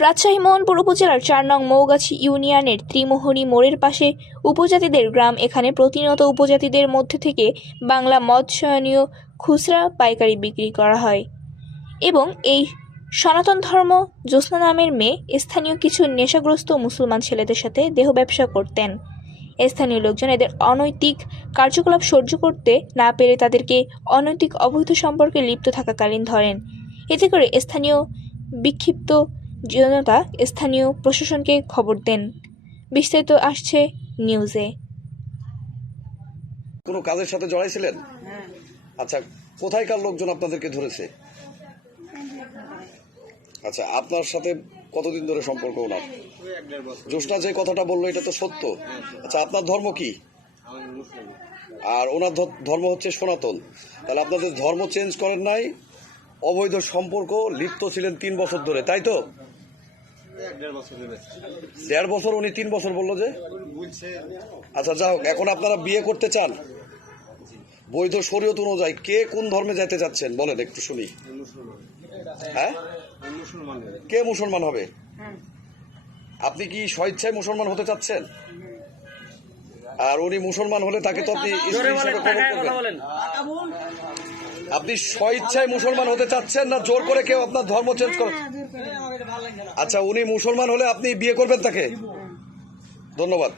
রাজশাহী, মোহনপুর উপজেলার চার নং মৌগাছি ইউনিয়নের ত্রিমোহনী মোড়ের পাশে উপজাতিদের গ্রাম। এখানে প্রতিনিয়ত উপজাতিদের মধ্যে থেকে বাংলা মৎস্যায়নীয় খুচরা পাইকারি বিক্রি করা হয়। এবং এই সনাতন ধর্ম জ্যোৎস্না নামের মেয়ে স্থানীয় কিছু নেশাগ্রস্ত মুসলমান ছেলেদের সাথে দেহ ব্যবসা করতেন। স্থানীয় লোকজন এদের অনৈতিক কার্যকলাপ সহ্য করতে না পেরে তাদেরকে অনৈতিক অবৈধ সম্পর্কে লিপ্ত থাকাকালীন ধরেন। এতে করে স্থানীয় বিক্ষিপ্ত জনতা স্থানীয় প্রশাসনকে খবর দেন। বিস্তারিত আসছে নিউজে। কোনো কাজের সাথে জড়াইছিলেন? আচ্ছা কোথায়কার লোকজন আপনাদেরকে ধরেছে? আচ্ছা আপনার সাথে কতদিন ধরে সম্পর্ক ওনার? জ্যোৎস্না যে কথাটা বলল এটা তো সত্য। আচ্ছা আপনার ধর্ম কি? আর ওনার ধর্ম হচ্ছে সনাতন। তাহলে আপনাদের ধর্ম চেঞ্জ করেন নাই? অবৈধ সম্পর্ক লিপ্ত ছিলেন তিন বছর ধরে তাই তো? দেড় বছর উনি তিন বছর বলল যে? আচ্ছা যা হোক এখন আপনারা বিয়ে করতে চান? বৈধ শরীয়ত অনুযায়ী কে কোন ধর্মে যেতে যাচ্ছেন? বলেন একটু শুনি। হ্যাঁ? কে মুসলমান হবে? আপনি কি স্বেচ্ছায় মুসলমান হতে চাচ্ছেন? আর উনি মুসলমান হলে তাকে তো আপনি স্ত্রী হিসেবে কবুল করবেন। আপনি স্বেচ্ছায় মুসলমান হতে চাচ্ছেন না জোর করে কেউ আপনার ধর্ম চেঞ্জ করে? আচ্ছা উনি মুসলমান হলে আপনি বিয়ে করবেন তাকে? ধন্যবাদ।